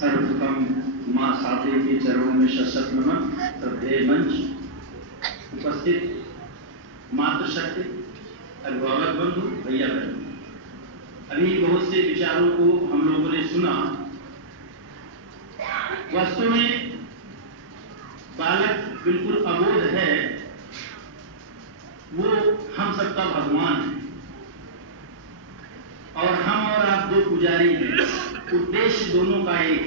सर्वप्रथम माँ साधे के चरणों में शत नमन। श्रद्धेय मंच उपस्थित मातृशक्ति, अभिभावक बंधु, भैया बहन, अभी बहुत से विचारों को हम लोगों ने सुना। वास्तव में बालक बिल्कुल अबोध है, वो हम सबका भगवान है और हम और आप दो पुजारी हैं। उद्देश्य दोनों का एक,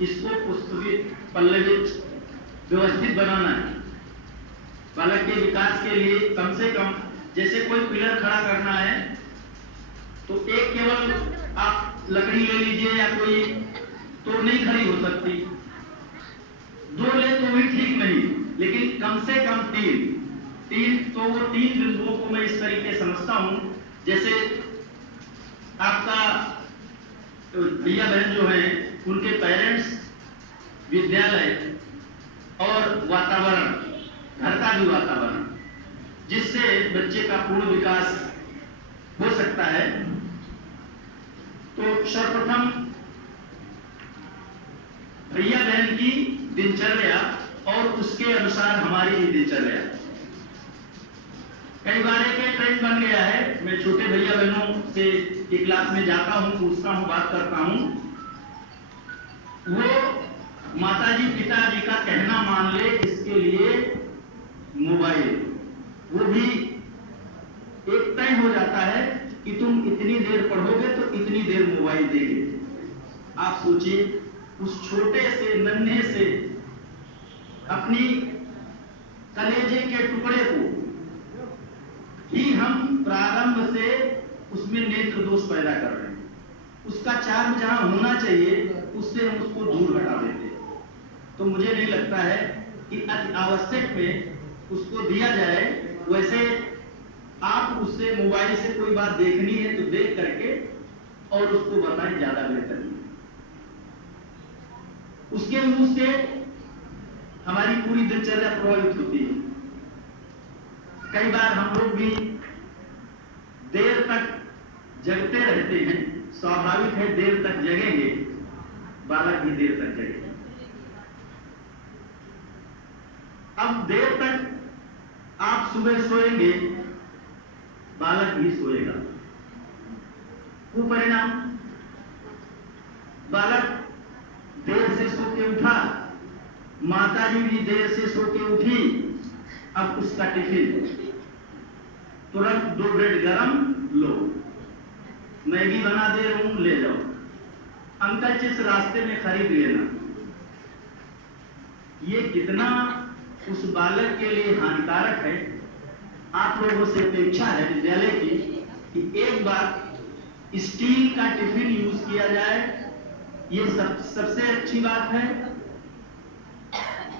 इसको पुष्पित पल्लवित व्यवस्थित बनाना है। बालक के विकास के लिए कम से कम जैसे कोई पिलर खड़ा करना है तो एक केवल आप लकड़ी ले लीजिए या कोई तो नहीं खड़ी हो सकती, दो ले तो भी ठीक नहीं, लेकिन कम से कम तीन तो वो तीन बिंदुओं को मैं इस तरीके समझता हूं। जैसे आपका भैया बहन जो है उनके पेरेंट्स, विद्यालय और वातावरण, घर का भी वातावरण, जिससे बच्चे का पूर्ण विकास हो सकता है। तो सर्वप्रथम भैया बहन की दिनचर्या और उसके अनुसार हमारी भी दिनचर्या। कई बार एक ट्रेंड बन गया है, मैं छोटे भैया बहनों से की क्लास में जाता हूं, पूछता हूं, बात करता हूं, वो माताजी पिताजी का कहना मान ले, इसके लिए मोबाइल, वो भी एक तय हो जाता है कि तुम इतनी देर पढ़ोगे तो इतनी देर मोबाइल देंगे। आप सोचिए, उस छोटे से नन्हे से अपनी कलेजे के टुकड़े को ही हम प्रारंभ से उसमें नेत्र दोष पैदा कर रहे हैं। उसका चार्म जहां होना चाहिए उससे हम उसको दूर हटा देते हैं। तो मुझे नहीं लगता है कि अति आवश्यक में उसको दिया जाए। वैसे आप उससे मोबाइल से कोई बात देखनी है तो देख करके और उसको बताएं, ज्यादा बेहतर है। उसके मुंह से हमारी पूरी दिनचर्या प्रभावित होती है। कई बार हम लोग भी देर तक जगते रहते हैं, स्वाभाविक है, देर तक जगेंगे, बालक भी देर तक जगेगा। अब देर तक आप सुबह सोएंगे, बालक भी सोएगा। कुपरिणाम, बालक देर से सो के उठा, माताजी भी देर से सो के उठी, अब उसका टिफिन तुरंत 2 ब्रेड गरम लो, मैगी बना दे रहा हूं, ले जाओ, अंकल जिस रास्ते में खरीद लेना। ये कितना उस बालक के लिए हानिकारक है। आप लोगों से अपेक्षा है विद्यालय की कि एक बार स्टील का टिफिन यूज किया जाए, ये सबसे अच्छी बात है।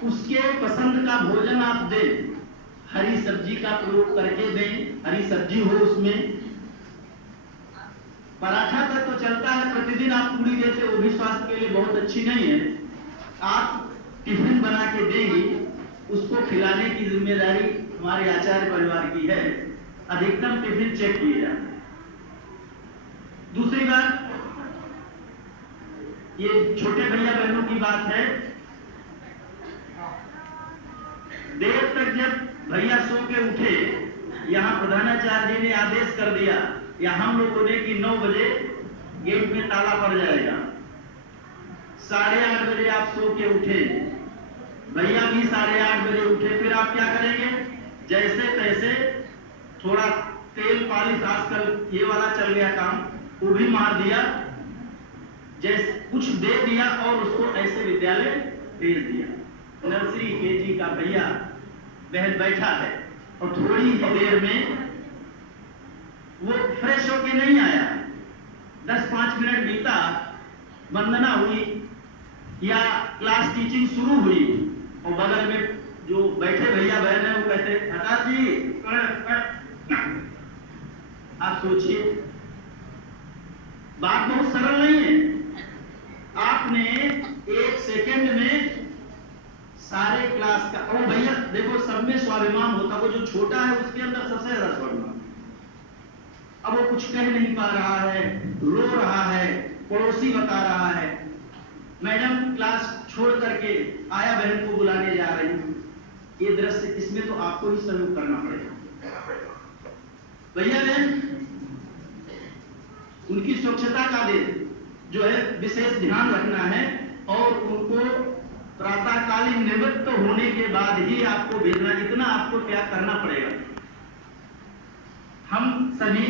उसके पसंद का भोजन आप दें, हरी सब्जी का प्रयोग करके दें, हरी सब्जी हो उसमें। पराठा तक तो चलता है, प्रतिदिन आप पूरी देते, वो भी स्वास्थ्य के लिए बहुत अच्छी नहीं है। आप टिफिन बना के देंगी, उसको खिलाने की जिम्मेदारी हमारे आचार्य परिवार की है। अधिकतम टिफिन चेक किए जाए। दूसरी बात, ये छोटे भैया बहनों की बात है। देर तक जब भैया सो के उठे, यहाँ प्रधानाचार्य जी ने आदेश कर दिया या हम लोगों ने कि 9 बजे गेट में ताला पड़ जाएगा, 8:30 बजे आप सो के उठे, भैया भी 8:30 बजे उठे, फिर आप क्या करेंगे? जैसे तैसे थोड़ा तेल पालिश, आजकल ये वाला चल गया काम, वो भी मार दिया, जैसे कुछ दे दिया और उसको ऐसे विद्यालय भेज दिया। नर्सरी केजी का भैया बहन बैठा है और थोड़ी ही देर में वो फ्रेश होके नहीं आया, 10-5 मिनट बीता, वंदना हुई या क्लास टीचिंग शुरू हुई और बगल में जो बैठे भैया बहन है वो कहते हटा जी। आप सोचिए, बात बहुत सरल नहीं है। आपने 1 सेकेंड में सारे क्लास का, और भैया देखो सब में स्वाभिमान होता, वो जो छोटा है उसके अंदर सबसे ज्यादा स्वाभिमान। अब वो कुछ कह नहीं पा रहा है, रो रहा है, पड़ोसी बता रहा है, मैडम क्लास छोड़ करके आया बहन को बुलाने जा रही हूँ, ये दृश्य, इसमें तो आपको ही सहयोग करना पड़ेगा। भैया बहन उनकी स्वच्छता का जो है विशेष ध्यान रखना है और उनको प्रातःकालीन निवृत्त होने के बाद ही आपको भेजना, इतना आपको त्याग करना पड़ेगा। हम सभी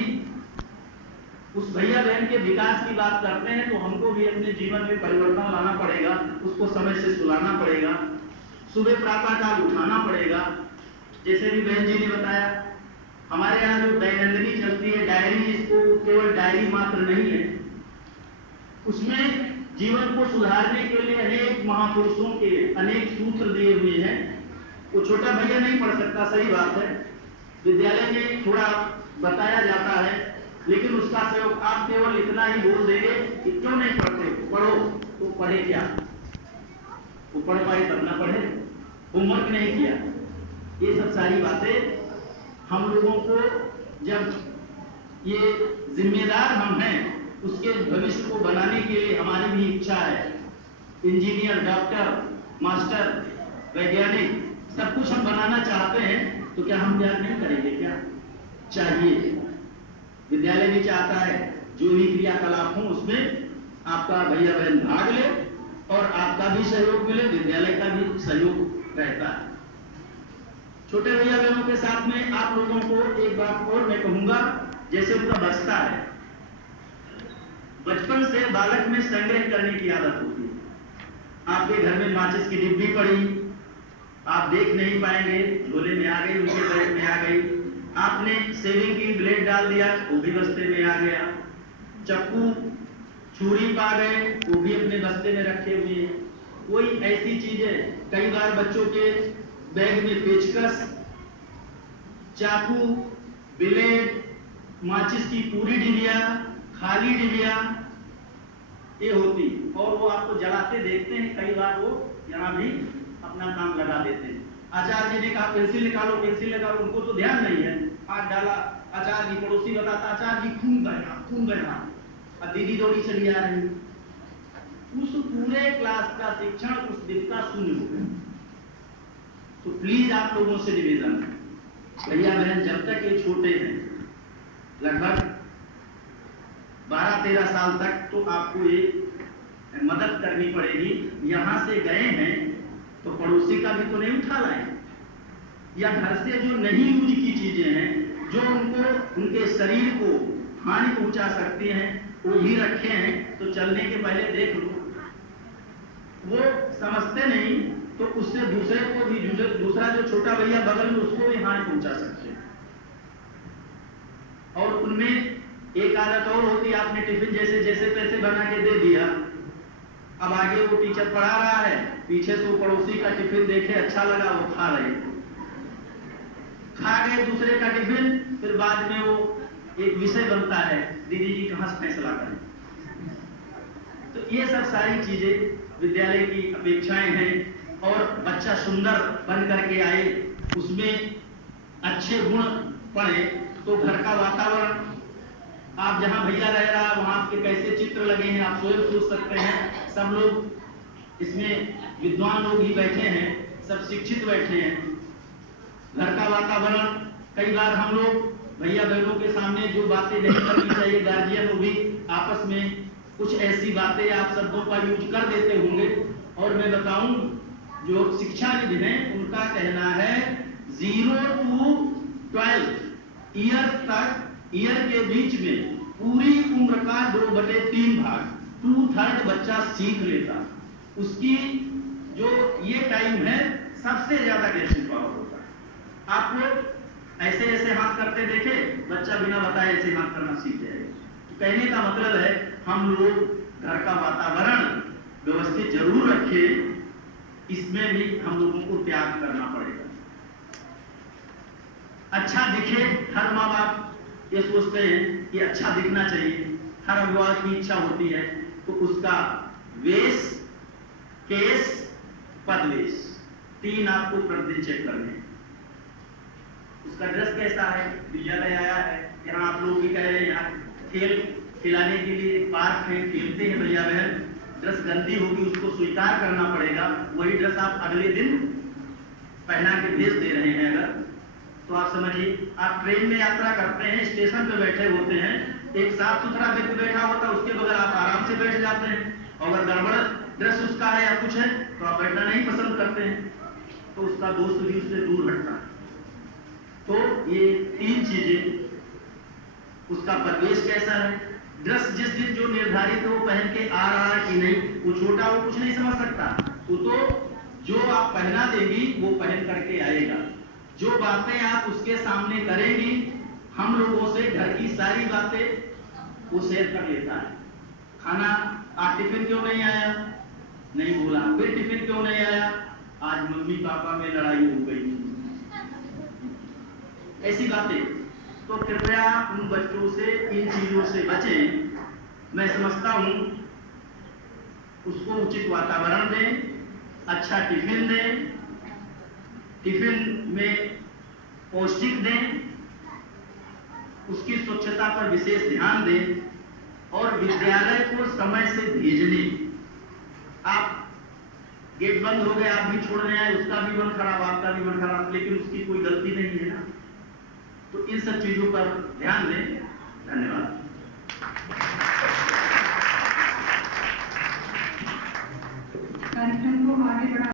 उस भैया बहन के विकास की बात करते हैं तो हमको भी अपने जीवन में परिवर्तन लाना पड़ेगा, उसको समय से सुलाना पड़ेगा, सुबह प्रातःकाल उठाना पड़ेगा। जैसे भी बहन जी ने बताया, हमारे यहाँ जो दैनंदिनी चलती है डायरी, इसको केवल डायरी मात्र नहीं है, उसमें जीवन को सुधारने के लिए अनेक महापुरुषों के अनेक सूत्र दिए हुए हैं। वो छोटा भैया नहीं पढ़ सकता, सही बात है, विद्यालय में थोड़ा बताया जाता है, लेकिन उसका सहयोग आप केवल इतना ही बोल देंगे कि क्यों नहीं पढ़ते, पढ़ो। तो पढ़े क्या? वो पढ़ पाए तब ना पढ़े, होमवर्क नहीं किया। ये सब सारी बातें हम लोगों को, जब ये जिम्मेदार हम हैं, उसके भविष्य को बनाने के लिए हमारी भी इच्छा है। इंजीनियर, डॉक्टर, मास्टर, वैज्ञानिक सब कुछ हम बनाना चाहते हैं, तो क्या हम त्याग नहीं करेंगे? क्या चाहिए? विद्यालय भी चाहता है जो भी क्रियाकलाप हो उसमें आपका भैया बहन भाग ले और आपका भी सहयोग मिले, विद्यालय का भी सहयोग रहता है। छोटे भैया बहनों के साथ में आप लोगों को एक बात और मैं कहूंगा, जैसे उनका बस्ता है, बचपन से बालक में संग्रह करने की आदत होती है। आपके घर में माचिस की डिब्बी पड़ी, आप देख नहीं पाएंगे, झोले में आ गई, उनके बैग में आ गई, आपने सेविंग की ब्लेड डाल दिया, वो भी बस्ते में आ गया, चक्कू छुरी पा गए, वो भी अपने बस्ते में रखे हुए हैं। कोई ऐसी चीजें, कई बार बच्चों के बैग में पेचकस, चाकू, ब्लेड, माचिस की पूरी डिबिया, खाली डिबिया ये होती, और वो आपको जलाते देखते हैं, कई बार वो यहाँ भी अपना काम लगा देते हैं। आचार्य जी ने कहा पेंसिल निकालो, पेंसिल निकालो, उनको तो ध्यान नहीं है, हाथ डाला, आचार्य जी, पड़ोसी बताता आचार्य जी खून बहना, अब दीदी दौड़ी चली आ रही। उस पूरे क्लास का शिक्षण उस दिन का शून्य हो गया। तो प्लीज आप लोगों से निवेदन है, भैया बहन जब तक ये छोटे हैं, लगभग 12-13 साल तक, तो आपको ये मदद करनी पड़ेगी। यहाँ से गए हैं तो पड़ोसी का भी तो नहीं उठा लाए, या घर से जो नहीं यूज की चीजें हैं, जो उनको उनके शरीर को हानि पहुंचा सकती हैं, वो भी रखे हैं, तो चलने के पहले देख लो। वो समझते नहीं तो उससे दूसरे को भी, दूसरा जो छोटा भैया बगल में, उसको भी हानि पहुंचा सकते हैं। और उनमें एक आदत और होती है, आपने टिफिन जैसे जैसे तैसे बना के दे दिया, अब आगे वो टीचर पढ़ा रहा है, पीछे से वो पड़ोसी का टिफिन देखे, अच्छा लगा, वो खा रहे, खा गए दूसरे का टिफिन, फिर बाद में वो एक विषय बनता है, दीदी जी कहाँ से फैसला करें। तो ये सब सारी चीजें विद्यालय की अपेक्षाएं हैं, और बच्चा सुंदर बन करके आए, उसमें अच्छे गुण पड़े, तो घर का वातावरण, आप जहां भैया रह रहा है वहां आपके कैसे चित्र लगे हैं आप स्वयं सोच सकते हैं। सब लोग इसमें विद्वान लोग ही बैठे हैं, सब शिक्षित बैठे हैं। घर का वातावरण, कई बार हम लोग भैया बहनों के सामने जो बातें नहीं करनी चाहिए, गार्जियन वो भी आपस में कुछ ऐसी बातें आप शब्दों का यूज कर देते होंगे। और मैं बताऊं, जो शिक्षाविद हैं उनका कहना है 0 to 12 ईयर तक, ईयर के बीच में पूरी उम्र का 2/3 भाग, 2/3 बच्चा सीख लेता। उसकी जो ये टाइम है सबसे ज्यादा ग्रेसिव पावर होता है। आप लोग ऐसे ऐसे हाथ करते देखे, बच्चा बिना बताए ऐसे हाथ करना सीख जाएगा। तो कहने का मतलब है हम लोग घर का वातावरण व्यवस्थित जरूर रखें, इसमें भी हम लोगों को त्याग करना पड़ेगा। अच्छा दिखे, हर माँ बाप ये सोचते हैं कि अच्छा दिखना चाहिए, हर अभिभावक की इच्छा होती है, तो उसका वेश, केस, पदवेश, 3 आपको प्रतिदिन चेक करने हैं। उसका ड्रेस कैसा है, विद्यालय आया है, यहाँ आप लोग भी कह रहे हैं यार खेल खिलाने के लिए पार्क है, खेलते हैं भैया बहन, ड्रेस गंदी होगी उसको स्वीकार करना पड़ेगा। वही ड्रेस आप अगले दिन पहना के भेज दे रहे हैं अगर, तो आप समझिए, आप ट्रेन में यात्रा करते हैं, स्टेशन पे बैठे होते हैं, एक साफ सुथरा व्यक्ति बैठा होता है, उसके बगैर आप आराम से बैठ जाते हैं। अगर गड़बड़ ड्रेस उसका है या कुछ है तो आप बैठना नहीं पसंद करते हैं, तो उसका दोस्त भी उससे दूर हटता है। तो ये 3 चीजें, उसका परिवेश कैसा है, ड्रेस जिस दिन जो निर्धारित है वो पहन के आ रहा है कि नहीं, वो छोटा वो कुछ नहीं समझ सकता, वो तो जो आप पहना देगी वो पहन करके आएगा। जो बातें आप उसके सामने करेंगी, हम लोगों से घर की सारी बातें वो शेयर कर लेता है। खाना, आज टिफिन क्यों नहीं आया, नहीं बोला, फिर टिफिन क्यों नहीं आया, आज मम्मी पापा में लड़ाई हो गई, ऐसी बातें। तो कृपया उन बच्चों से इन चीजों से बचें। मैं समझता हूं उसको उचित वातावरण दें, अच्छा टिफिन दें, टिफिन में पौष्टिक दें, उसकी स्वच्छता पर विशेष ध्यान दें और विद्यालय को समय से भेजने। आप गेट बंद हो गए, आप भी छोड़ने आए, उसका भी मन खराब, आपका भी मन खराब, लेकिन उसकी कोई गलती नहीं है ना। तो इन सब चीजों पर ध्यान दें। धन्यवाद। कार्यक्रम को आगे बढ़ा